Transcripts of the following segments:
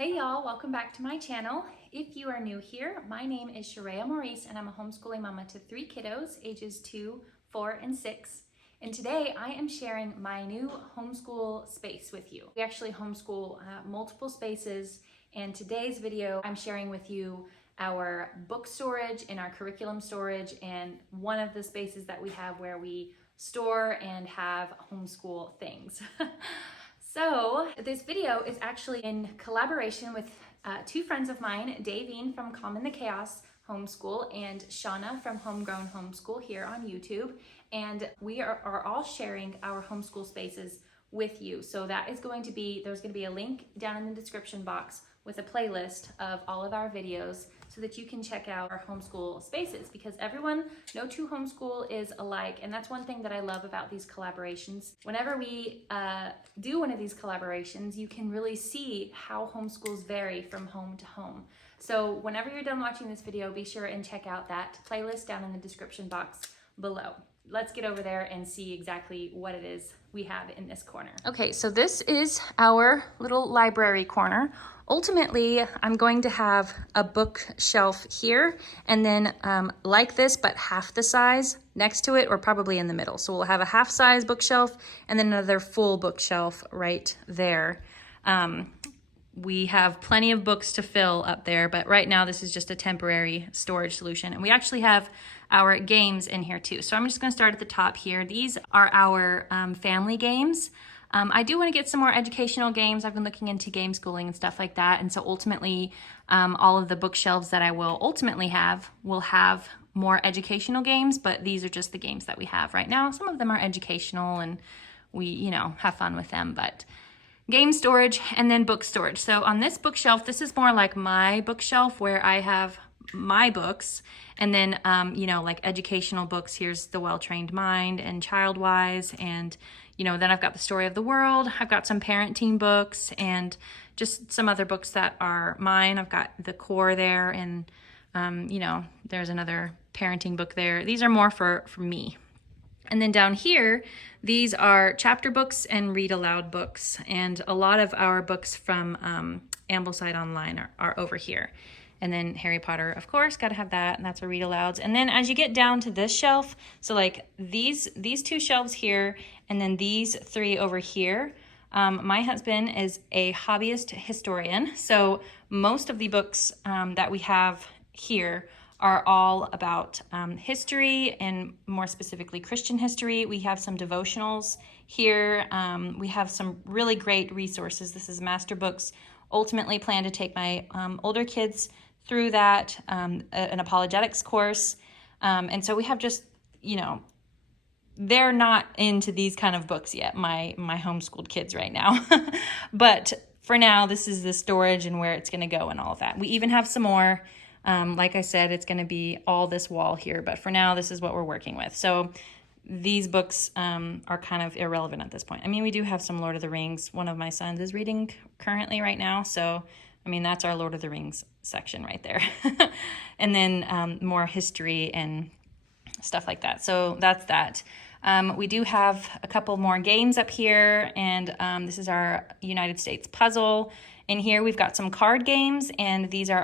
Hey y'all, welcome back to my channel. If you are new here, my name is Sharia Maurice and I'm a homeschooling mama to 3 kiddos, ages 2, 4, and 6. And today I am sharing my new homeschool space with you. We actually homeschool multiple spaces, and today's video I'm sharing with you our book storage and our curriculum storage and one of the spaces that we have where we store and have homeschool things. So this video is actually in collaboration with two friends of mine, Davine from Calm in the Chaos Homeschool and Shauna from Homegrown Homeschool here on YouTube. And we are all sharing our homeschool spaces with you. So that is going to be, there's going to be a link down in the description box with a playlist of all of our videos so that you can check out our homeschool spaces, because no two homeschool is alike. And that's one thing that I love about these collaborations. Whenever we do one of these collaborations, you can really see how homeschools vary from home to home. So whenever you're done watching this video, be sure and check out that playlist down in the description box below. Let's get over there and see exactly what it is we have in this corner. Okay, so this is our little library corner. Ultimately, I'm going to have a bookshelf here, and then like this, but half the size next to it, or probably in the middle. So we'll have a half-size bookshelf and then another full bookshelf right there. We have plenty of books to fill up there, but right now this is just a temporary storage solution. And we actually have our games in here too. So I'm just gonna start at the top here. These are our family games. I do wanna get some more educational games. I've been looking into game schooling and stuff like that. And so ultimately, all of the bookshelves that I will ultimately have will have more educational games, but these are just the games that we have right now. Some of them are educational and we, have fun with them, but game storage and then book storage. So on this bookshelf, this is more like my bookshelf where I have my books, and then like educational books. Here's The Well-Trained Mind and Child-Wise, and then I've got The Story of the World. I've got some parenting books and just some other books that are mine. I've got The Core there, and there's another parenting book there. These are more for me. And then down here, these are chapter books and read aloud books. And a lot of our books from Ambleside Online are over here. And then Harry Potter, of course, got to have that. And that's our read alouds. And then as you get down to this shelf, so like these two shelves here, and then these three over here, my husband is a hobbyist historian. So most of the books that we have here are all about history, and more specifically Christian history. We have some devotionals here. We have some really great resources. This is Master Books. Ultimately plan to take my older kids through that, an apologetics course. And so we have just, they're not into these kind of books yet, my homeschooled kids right now. But for now, this is the storage and where it's gonna go and all of that. We even have some more. Like I said, it's going to be all this wall here, but for now, this is what we're working with. So these books are kind of irrelevant at this point. I mean, we do have some Lord of the Rings. One of my sons is reading currently right now. So, that's our Lord of the Rings section right there. And then more history and stuff like that. So that's that. We do have a couple more games up here, and this is our United States puzzle. In here, we've got some card games, and these are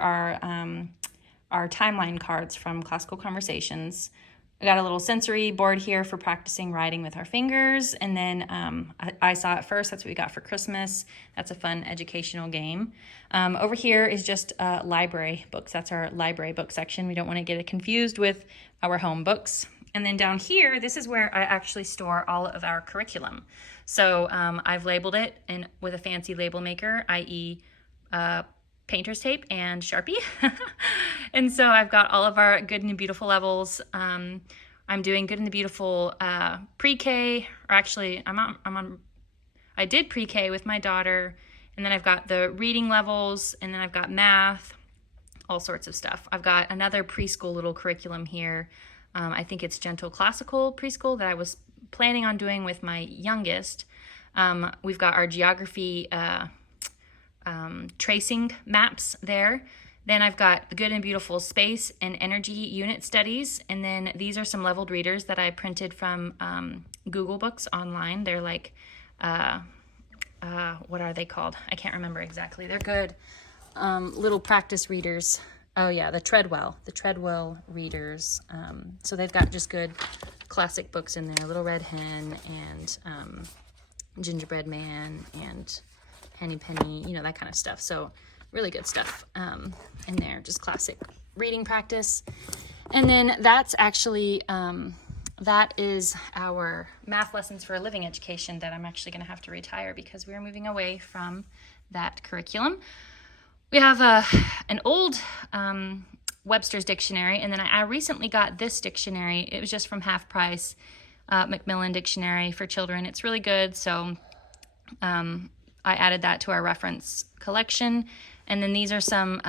our timeline cards from Classical Conversations. We got a little sensory board here for practicing writing with our fingers, and then I Saw It First. That's what we got for Christmas. That's a fun educational game. Over here is just library books. That's our library book section. We don't want to get it confused with our home books. And then down here, this is where I actually store all of our curriculum. So I've labeled it with a fancy label maker, i.e. painter's tape and Sharpie. And so I've got all of our Good and Beautiful levels. I'm doing Good and the Beautiful pre-K, or actually I did pre-K with my daughter, and then I've got the reading levels, and then I've got math, all sorts of stuff. I've got another preschool little curriculum here. I think it's Gentle Classical Preschool that I was planning on doing with my youngest. We've got our geography tracing maps there. Then I've got the Good and Beautiful Space and Energy Unit Studies. And then these are some leveled readers that I printed from Google Books online. They're like, what are they called? I can't remember exactly. They're good. little practice readers. Oh yeah, the Treadwell readers. So they've got just good classic books in there. Little Red Hen and Gingerbread Man and Henny Penny, you know, that kind of stuff. So really good stuff in there, just classic reading practice. And then that's actually, that is our math lessons for a living education that I'm actually going to have to retire because we're moving away from that curriculum. We have an old Webster's dictionary, and then I recently got this dictionary. It was just from Half Price, Macmillan Dictionary for Children. It's really good, so I added that to our reference collection. And then these are some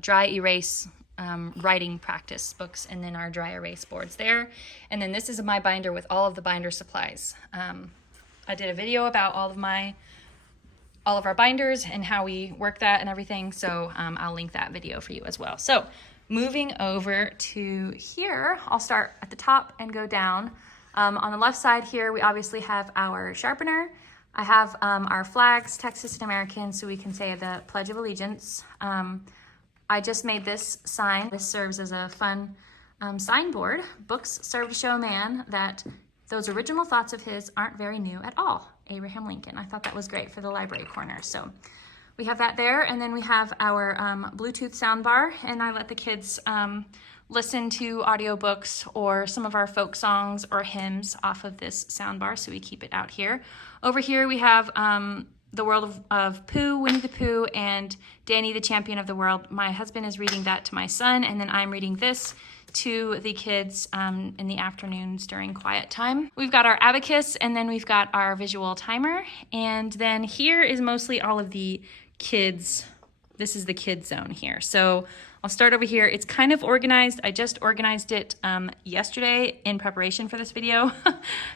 dry erase writing practice books, and then our dry erase boards there. And then this is my binder with all of the binder supplies. I did a video about all of our binders and how we work that and everything, so I'll link that video for you as well. So moving over to here, I'll start at the top and go down. On the left side here, we obviously have our sharpener. I have our flags, Texas and American, so we can say the Pledge of Allegiance. I just made this sign. This serves as a fun signboard. Books serve to show a man that those original thoughts of his aren't very new at all. Abraham Lincoln. I thought that was great for the library corner. So we have that there, and then we have our Bluetooth soundbar, and I let the kids listen to audiobooks or some of our folk songs or hymns off of this soundbar, so we keep it out here. Over here we have The World of Pooh, Winnie the Pooh, and Danny the Champion of the World. My husband is reading that to my son, and then I'm reading this to the kids in the afternoons during quiet time. We've got our abacus, and then we've got our visual timer, and then here is mostly all of the kids. This is the kids zone here. So I'll start over here. It's kind of organized. I just organized it yesterday in preparation for this video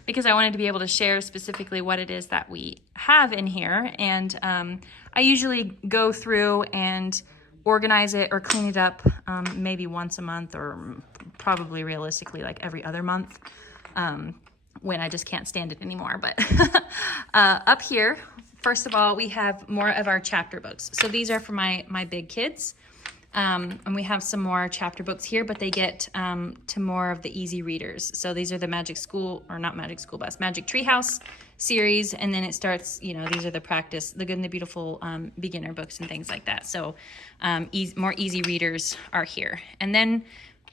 because I wanted to be able to share specifically what it is that we have in here. And I usually go through and organize it or clean it up maybe once a month, or probably realistically like every other month when I just can't stand it anymore. But up here, first of all, we have more of our chapter books. So these are for my big kids. And we have some more chapter books here, but they get to more of the easy readers. So these are the Magic School, or not Magic School Bus, Magic Treehouse series. And then it starts, you know, these are the practice, the Good and the Beautiful beginner books and things like that. So more easy readers are here. And then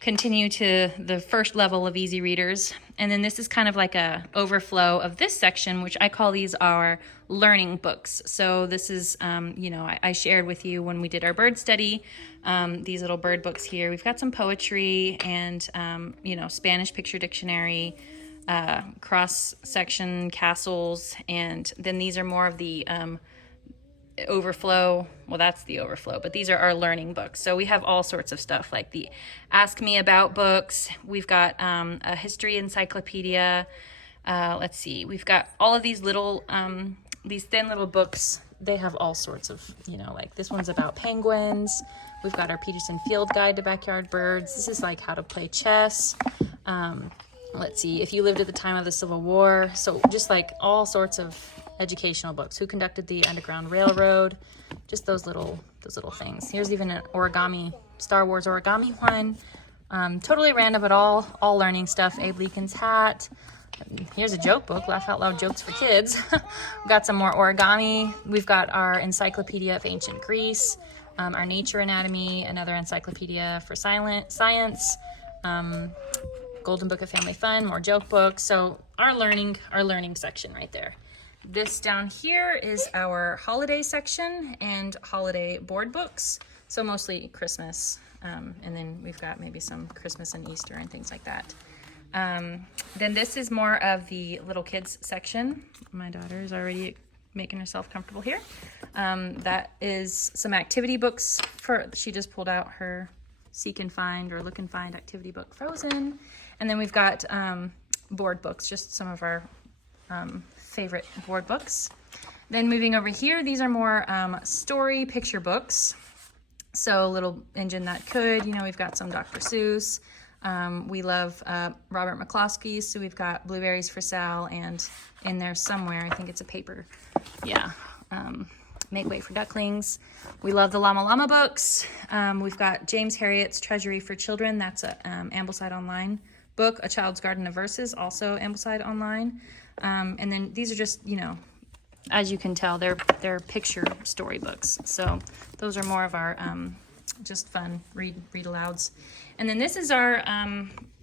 continue to the first level of easy readers. And then this is kind of like a overflow of this section, which I call these our learning books. So this is, you know, I shared with you when we did our bird study, these little bird books here. We've got some poetry and, you know, Spanish picture dictionary, cross section castles. And then these are more of the, overflow. Well, that's the overflow, but these are our learning books. So we have all sorts of stuff like the Ask Me About books. We've got a history encyclopedia. Let's see, we've got all of these little these thin little books. They have all sorts of, you know, like this one's about penguins. We've got our Peterson Field Guide to Backyard Birds. This is like how to play chess. Let's see, if you lived at the time of the Civil War. So just like all sorts of educational books. Who conducted the Underground Railroad? Just those little things. Here's even an origami, Star Wars origami one. Totally random, but all learning stuff. Abe Lincoln's hat. Here's a joke book, Laugh Out Loud Jokes for Kids. We've got some more origami. We've got our Encyclopedia of Ancient Greece, our Nature Anatomy, another encyclopedia for science, Golden Book of Family Fun, more joke books. So our learning section right there. This down here is our holiday section and holiday board books. So mostly Christmas. And then we've got maybe some Christmas and Easter and things like that. Then this is more of the little kids section. My daughter is already making herself comfortable here. That is some activity books. She just pulled out her Seek and Find or Look and Find activity book, Frozen. And then we've got board books, just some of our favorite board books. Then moving over here, these are more story picture books. So Little Engine That Could, you know, we've got some Dr. Seuss. We love Robert McCloskey's, so we've got Blueberries for Sal, and in there somewhere, I think it's a paper, yeah, Make Way for Ducklings. We love the Llama Llama books. We've got James Herriot's Treasury for Children. That's a Ambleside online book. A Child's Garden of Verses, also Ambleside online. And then these are just, you know, as you can tell, they're picture storybooks. So those are more of our just fun read alouds. And then this is our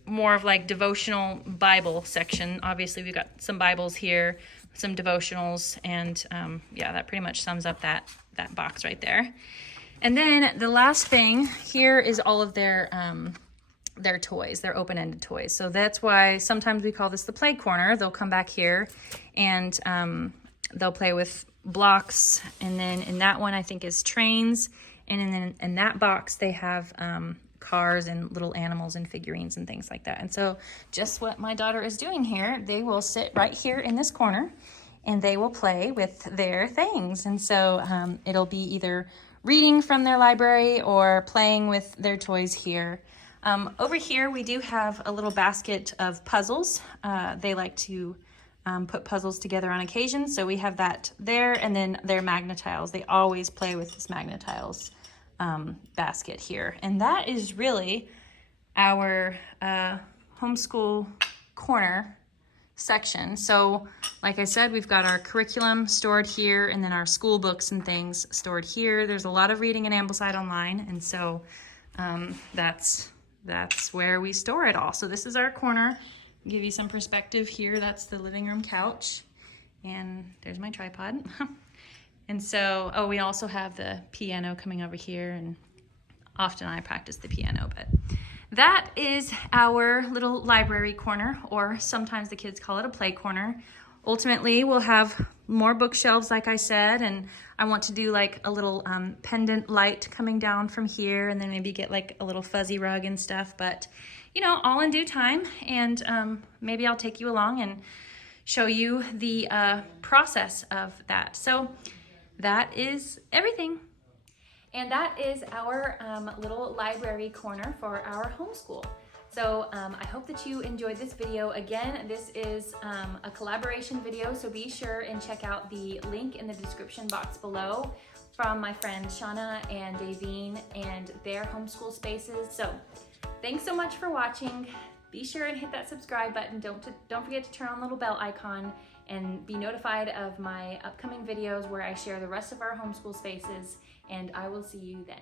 more of like devotional Bible section. Obviously, we've got some Bibles here, some devotionals, and yeah, that pretty much sums up that box right there. And then the last thing here is all of their toys, their open-ended toys. So that's why sometimes we call this the play corner. They'll come back here and they'll play with blocks. And then in that one, I think is trains. And then in that box, they have cars and little animals and figurines and things like that. And so just what my daughter is doing here, they will sit right here in this corner and they will play with their things. And so it'll be either reading from their library or playing with their toys here. Over here, we do have a little basket of puzzles. They like to put puzzles together on occasion. So we have that there, and then their Magna-Tiles. They always play with this Magna-Tiles basket here. And that is really our homeschool corner section. So like I said, we've got our curriculum stored here, and then our school books and things stored here. There's a lot of reading in Ambleside online, and so that's where we store it all. So this is our corner. I'll give you some perspective here. That's the living room couch, and there's my tripod. And so, oh, we also have the piano coming over here, and often I practice the piano, but that is our little library corner, or sometimes the kids call it a play corner. Ultimately, we'll have more bookshelves, like I said, and I want to do like a little pendant light coming down from here, and then maybe get like a little fuzzy rug and stuff, but you know, all in due time. And maybe I'll take you along and show you the process of that. So that is everything. And that is our little library corner for our homeschool. So I hope that you enjoyed this video. Again, this is a collaboration video, so be sure and check out the link in the description box below from my friends Shauna and Davine and their homeschool spaces. So thanks so much for watching. Be sure and hit that subscribe button. Don't forget to turn on the little bell icon and be notified of my upcoming videos where I share the rest of our homeschool spaces, and I will see you then.